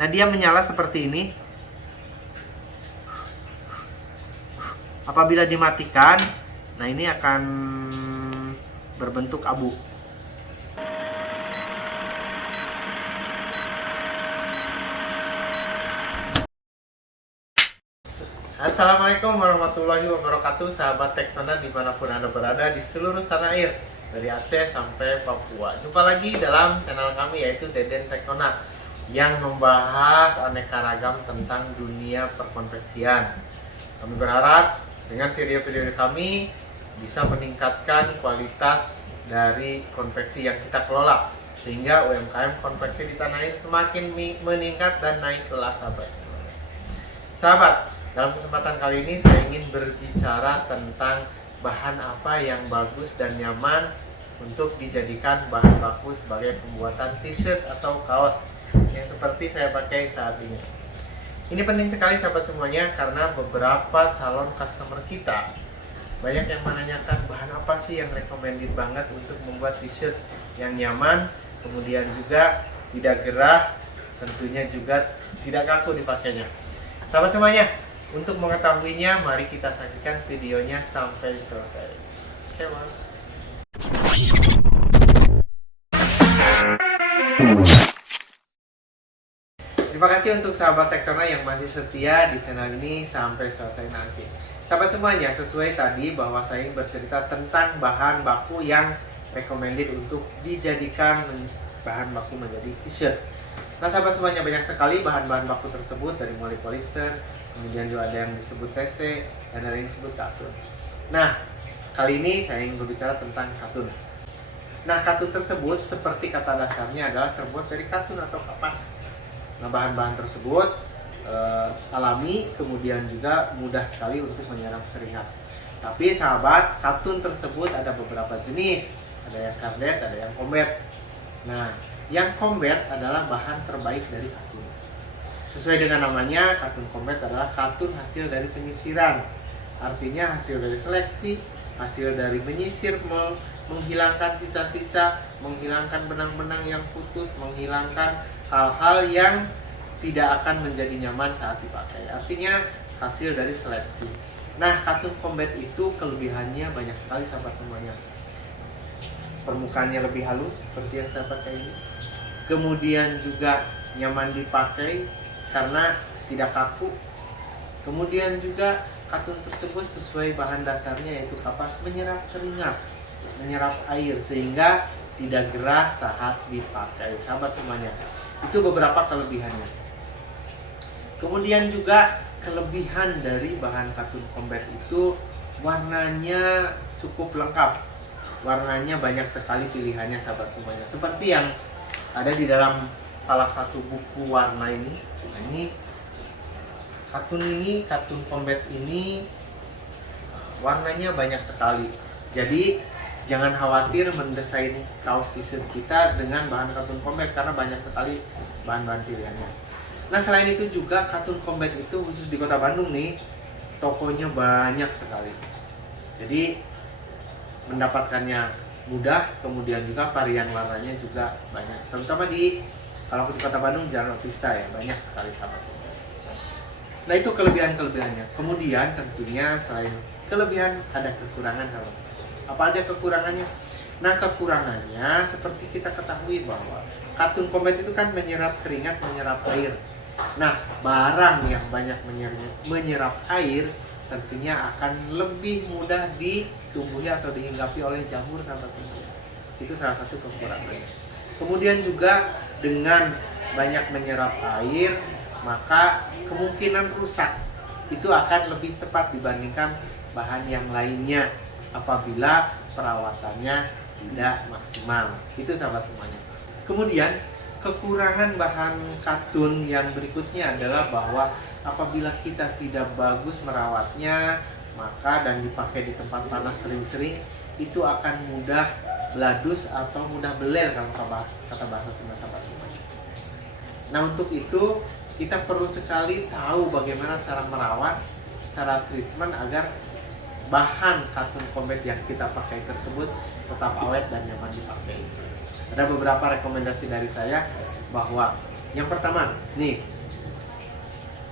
Nah, dia menyala seperti ini. Apabila dimatikan, nah ini akan berbentuk abu. Assalamualaikum warahmatullahi wabarakatuh, sahabat Tektona dimanapun Anda berada di seluruh tanah air, dari Aceh sampai Papua. Jumpa lagi dalam channel kami, yaitu Deden Tektona, yang membahas aneka ragam tentang dunia perkonveksian. Kami berharap dengan video-video kami bisa meningkatkan kualitas dari konveksi yang kita kelola, sehingga UMKM konveksi di tanah air semakin meningkat dan naik kelas, sahabat. Dalam kesempatan kali ini saya ingin berbicara tentang bahan apa yang bagus dan nyaman untuk dijadikan bahan baku sebagai pembuatan t-shirt atau kaos yang seperti saya pakai saat ini. Ini penting sekali sahabat semuanya, karena beberapa calon customer kita banyak yang menanyakan bahan apa sih yang recommended banget untuk membuat t-shirt yang nyaman, kemudian juga tidak gerah, tentunya juga tidak kaku dipakainya. Sahabat semuanya, untuk mengetahuinya, mari kita saksikan videonya sampai selesai. Oke, Bang. Terima kasih untuk sahabat Tektona yang masih setia di channel ini sampai selesai nanti. Sahabat semuanya, sesuai tadi bahwa saya bercerita tentang bahan baku yang recommended untuk dijadikan bahan baku menjadi t-shirt. Nah, sahabat semuanya, banyak sekali bahan-bahan baku tersebut, dari mulai polyester, kemudian juga ada yang disebut TC, dan ada yang disebut katun. Nah, kali ini saya ingin berbicara tentang katun. Nah, katun tersebut seperti kata dasarnya adalah terbuat dari katun atau kapas. Nah, bahan-bahan tersebut alami, kemudian juga mudah sekali untuk menyerap keringat. Tapi sahabat, katun tersebut ada beberapa jenis. Ada yang kardet, ada yang combat. Nah, yang combat adalah bahan terbaik dari katun. Sesuai dengan namanya, katun combat adalah katun hasil dari penyisiran. Artinya hasil dari seleksi, hasil dari menyisir, menghilangkan sisa-sisa, menghilangkan benang-benang yang putus, menghilangkan hal-hal yang tidak akan menjadi nyaman saat dipakai. Artinya hasil dari seleksi. Nah, katun combat itu kelebihannya banyak sekali sahabat semuanya. Permukaannya lebih halus seperti yang saya pakai ini. Kemudian juga nyaman dipakai karena tidak kaku. Kemudian juga katun tersebut sesuai bahan dasarnya, yaitu kapas, menyerap keringat, menyerap air, sehingga tidak gerah saat dipakai. Sahabat semuanya, itu beberapa kelebihannya. Kemudian juga kelebihan dari bahan katun combat itu warnanya cukup lengkap. Warnanya banyak sekali pilihannya sahabat semuanya. Seperti yang ada di dalam salah satu buku warna ini. Nah, ini katun combat ini warnanya banyak sekali. Jadi jangan khawatir mendesain kaos t-shirt kita dengan bahan katun combat, karena banyak sekali bahan-bahan pilihannya. Nah, selain itu juga katun combat itu khusus di Kota Bandung nih, tokonya banyak sekali. Jadi mendapatkannya mudah, kemudian juga varian warnanya juga banyak. Terutama kalau di Kota Bandung, Jalan Otista ya, banyak sekali sahabat semua. Nah, itu kelebihan-kelebihannya. Kemudian tentunya selain kelebihan ada kekurangan sahabat. Apa aja kekurangannya? Nah, kekurangannya seperti kita ketahui bahwa katun combat itu kan menyerap keringat, menyerap air. Nah, barang yang banyak menyerap air tentunya akan lebih mudah ditumbuhi atau dihinggapi oleh jamur sahabat semua. Itu salah satu kekurangannya. Kemudian juga dengan banyak menyerap air, maka kemungkinan rusak itu akan lebih cepat dibandingkan bahan yang lainnya apabila perawatannya tidak maksimal. Itu sahabat semuanya. Kemudian kekurangan bahan katun yang berikutnya adalah bahwa apabila kita tidak bagus merawatnya, maka dan dipakai di tempat panas sering-sering, itu akan mudah beladus atau mudah belel kalau kata bahasa Sunda sahabat semuanya. Nah, untuk itu kita perlu sekali tahu bagaimana cara merawat, cara treatment agar bahan katun combat yang kita pakai tersebut tetap awet dan nyaman dipakai. Ada beberapa rekomendasi dari saya bahwa Yang pertama, nih,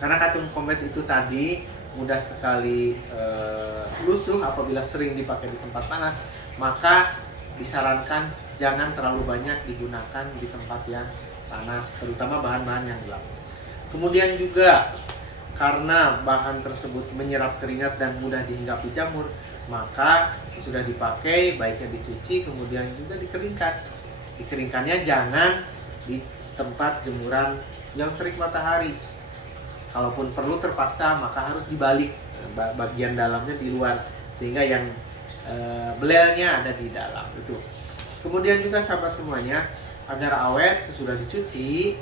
karena katun combat itu tadi mudah sekali lusuh apabila sering dipakai di tempat panas, maka disarankan jangan terlalu banyak digunakan di tempat yang panas, terutama bahan-bahan yang gelap. Kemudian juga karena bahan tersebut menyerap keringat dan mudah dihinggapi jamur, maka sudah dipakai baiknya dicuci kemudian juga dikeringkan. Dikeringkannya jangan di tempat jemuran yang terik matahari. Kalaupun perlu terpaksa maka harus dibalik bagian dalamnya di luar sehingga yang belelnya ada di dalam itu. Kemudian juga sahabat semuanya, agar awet sesudah dicuci,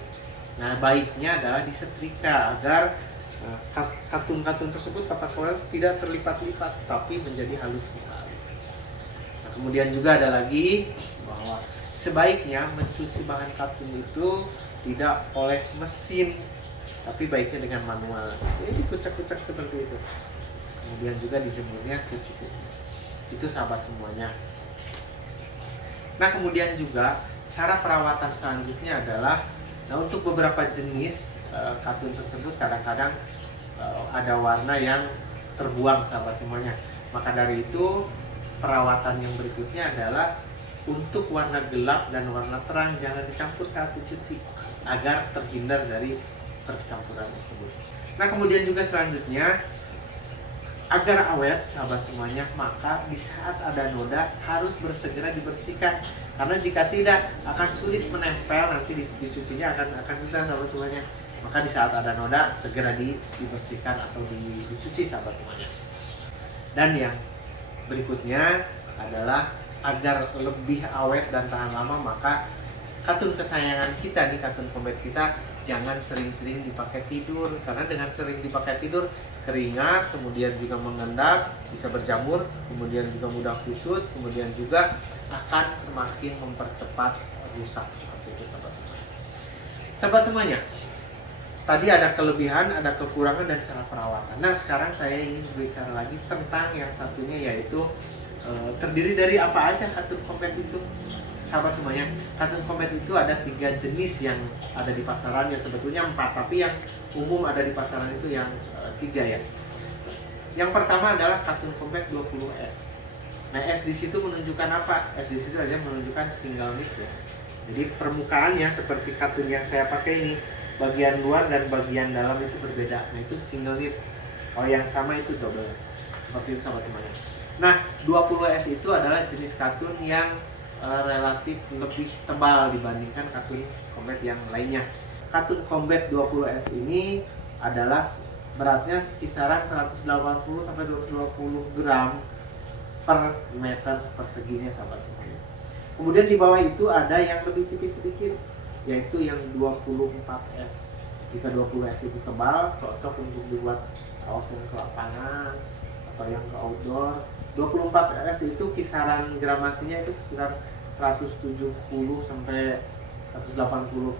nah baiknya adalah disetrika agar katun-katun tersebut sahabat semuanya tidak terlipat-lipat tapi menjadi halus kembali. Nah, kemudian juga ada lagi bahwa sebaiknya mencuci bahan katun itu tidak oleh mesin, tapi baiknya dengan manual. Jadi dikucek-kucek seperti itu. Kemudian juga dijemurnya secukupnya. Itu sahabat semuanya. Nah, kemudian juga cara perawatan selanjutnya adalah, nah untuk beberapa jenis katun tersebut kadang-kadang ada warna yang terbuang sahabat semuanya. Maka dari itu perawatan yang berikutnya adalah untuk warna gelap dan warna terang jangan dicampur saat dicuci agar terhindar dari percampuran tersebut. Nah, kemudian juga selanjutnya agar awet sahabat semuanya, maka di saat ada noda harus bersegera dibersihkan, karena jika tidak akan sulit menempel, nanti dicucinya akan susah sahabat semuanya. Maka di saat ada noda segera dibersihkan atau dicuci sahabat semuanya. Dan yang berikutnya adalah agar lebih awet dan tahan lama, maka katun kesayangan kita nih, katun combat kita, jangan sering-sering dipakai tidur, karena dengan sering dipakai tidur keringat, kemudian juga mengendap, bisa berjamur, kemudian juga mudah kusut, kemudian juga akan semakin mempercepat rusak seperti itu sahabat semuanya. Sahabat semuanya, tadi ada kelebihan, ada kekurangan dan cara perawatan. Nah, sekarang saya ingin berbicara lagi tentang yang satunya, yaitu terdiri dari apa aja katun combat itu. Sahabat semuanya, katun combat itu ada 3 jenis yang ada di pasaran, yang sebetulnya 4, tapi yang umum ada di pasaran itu yang 3 ya. Yang pertama adalah katun combat 20S. Nah, S di situ menunjukkan apa? S di situ aja menunjukkan single knit ya. Jadi permukaannya seperti katun yang saya pakai ini, bagian luar dan bagian dalam itu berbeda. Nah, itu single knit. Kalau yang sama itu double. Seperti itu sahabat semuanya. Nah, 20S itu adalah jenis katun yang relatif lebih tebal dibandingkan katun combat yang lainnya. Katun combat 20S ini adalah beratnya kisaran 180 sampai 220 gram per meter perseginya sahabat semuanya. Kemudian di bawah itu ada yang lebih tipis sedikit, yaitu yang 24S. Jika 20S itu tebal, cocok untuk dibuat kaos yang ke lapangan atau yang ke outdoor. 24S itu kisaran gramasinya itu sekitar 170 sampai 180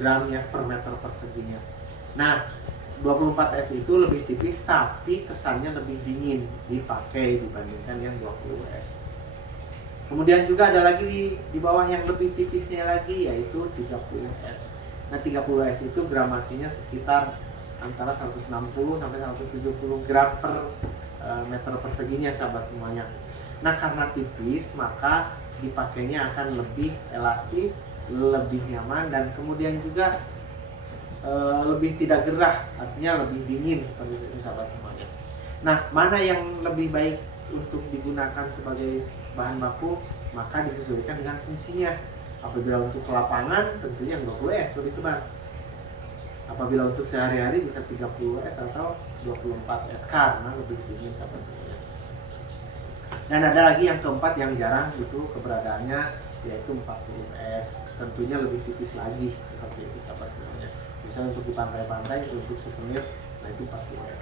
gram ya per meter perseginya. Nah, 24S itu lebih tipis tapi kesannya lebih dingin dipakai dibandingkan yang 20S. Kemudian juga ada lagi di bawah yang lebih tipisnya lagi, yaitu 30S. Nah, 30S itu gramasinya sekitar antara 160 sampai 170 gram per meter perseginya sahabat semuanya. Nah, karena tipis maka dipakainya akan lebih elastis, lebih nyaman, dan kemudian juga lebih tidak gerah, artinya lebih dingin seperti itu sahabat semuanya. Nah, mana yang lebih baik untuk digunakan sebagai bahan baku, maka disesuaikan dengan fungsinya. Apabila untuk ke lapangan tentunya 20S lebih tebal. Apabila untuk sehari-hari bisa 30S atau 24S karena lebih dingin sahabat semuanya. Dan ada lagi yang keempat yang jarang itu keberadaannya, yaitu 40S. Tentunya lebih tipis lagi seperti itu sahabat semuanya. Misalnya untuk di pantai-pantai, untuk souvenir, nah itu 40S.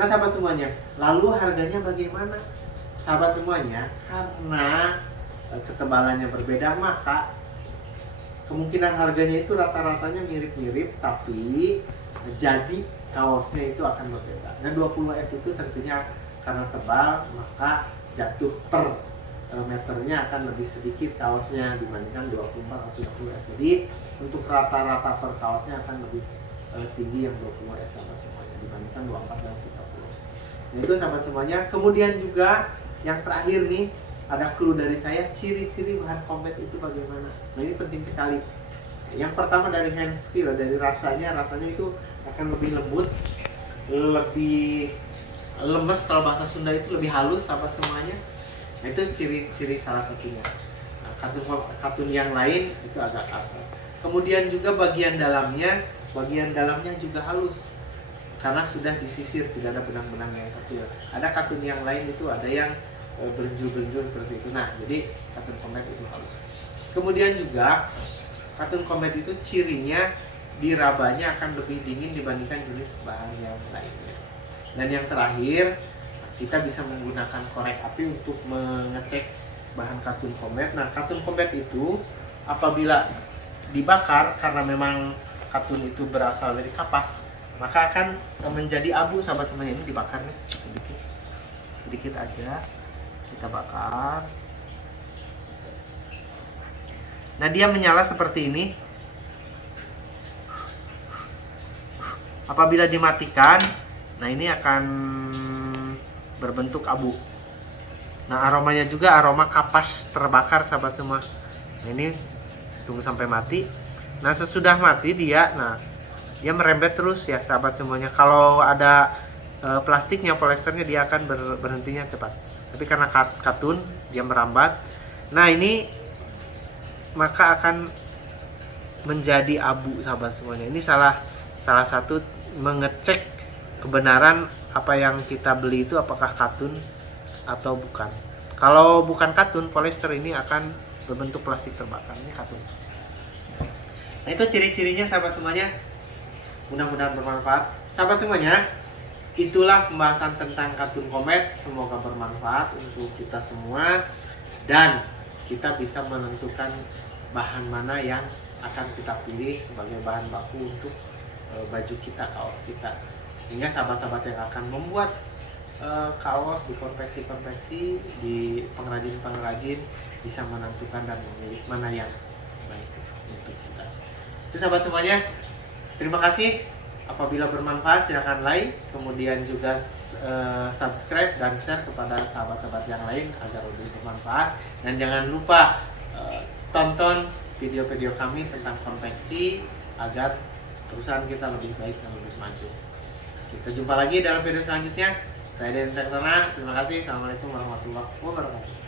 Nah sahabat semuanya, lalu harganya bagaimana? Sahabat semuanya, karena ketebalannya berbeda, maka kemungkinan harganya itu rata-ratanya mirip-mirip, tapi jadi kaosnya itu akan berbeda. Nah 20S itu tentunya karena tebal, maka jatuh per meternya akan lebih sedikit kaosnya dibandingkan 24 atau 30S. Jadi untuk rata-rata per kaosnya akan lebih tinggi yang 20 sahabat semuanya dibandingkan 24 dan 30. Nah itu sahabat semuanya. Kemudian juga yang terakhir nih, ada clue dari saya, ciri-ciri bahan combat itu bagaimana. Nah ini penting sekali. Yang pertama dari hand feel, dari rasanya itu akan lebih lembut, lebih lemes, kalau bahasa Sunda itu lebih halus sahabat semuanya. Nah itu ciri-ciri salah satunya. Nah, katun yang lain itu agak kasar. Kemudian juga bagian dalamnya juga halus karena sudah disisir, tidak ada benang-benang yang kecil. Ada katun yang lain itu ada yang berenjul-berenjul seperti itu. Nah jadi katun combat itu halus. Kemudian juga katun combat itu cirinya dirabanya akan lebih dingin dibandingkan jenis bahan yang lainnya. Dan yang terakhir, kita bisa menggunakan korek api untuk mengecek bahan katun combat. Nah katun combat itu apabila dibakar, karena memang katun itu berasal dari kapas, maka akan menjadi abu sahabat semuanya. Ini dibakar nih sedikit aja, kita bakar. Nah dia menyala seperti ini. Apabila dimatikan, nah ini akan berbentuk abu. Nah aromanya juga aroma kapas terbakar sahabat semua. Nah, ini tunggu sampai mati. Nah sesudah mati dia merembet terus ya sahabat semuanya. Kalau ada plastiknya, polyesternya, dia akan berhentinya cepat. Tapi karena katun dia merambat. Nah ini maka akan menjadi abu sahabat semuanya. Ini salah satu mengecek kebenaran apa yang kita beli itu apakah katun atau bukan. Kalau bukan katun, polyester ini akan berbentuk plastik terbakar. Ini katun. Nah itu ciri-cirinya sahabat semuanya. Mudah-mudahan bermanfaat sahabat semuanya. Itulah pembahasan tentang katun combat. Semoga bermanfaat untuk kita semua dan kita bisa menentukan bahan mana yang akan kita pilih sebagai bahan baku untuk baju kita, kaos kita. Hingga sahabat-sahabat yang akan membuat kaos di konveksi-konveksi, di pengrajin-pengrajin bisa menentukan dan memilih mana yang baik untuk kita. Itu sahabat semuanya. Terima kasih. Apabila bermanfaat silahkan like, kemudian juga subscribe dan share kepada sahabat-sahabat yang lain agar lebih bermanfaat. Dan jangan lupa tonton video-video kami tentang konveksi agar perusahaan kita lebih baik dan lebih maju. Kita jumpa lagi dalam video selanjutnya. Saya Denny Sektona. Terima kasih. Assalamualaikum warahmatullahi wabarakatuh.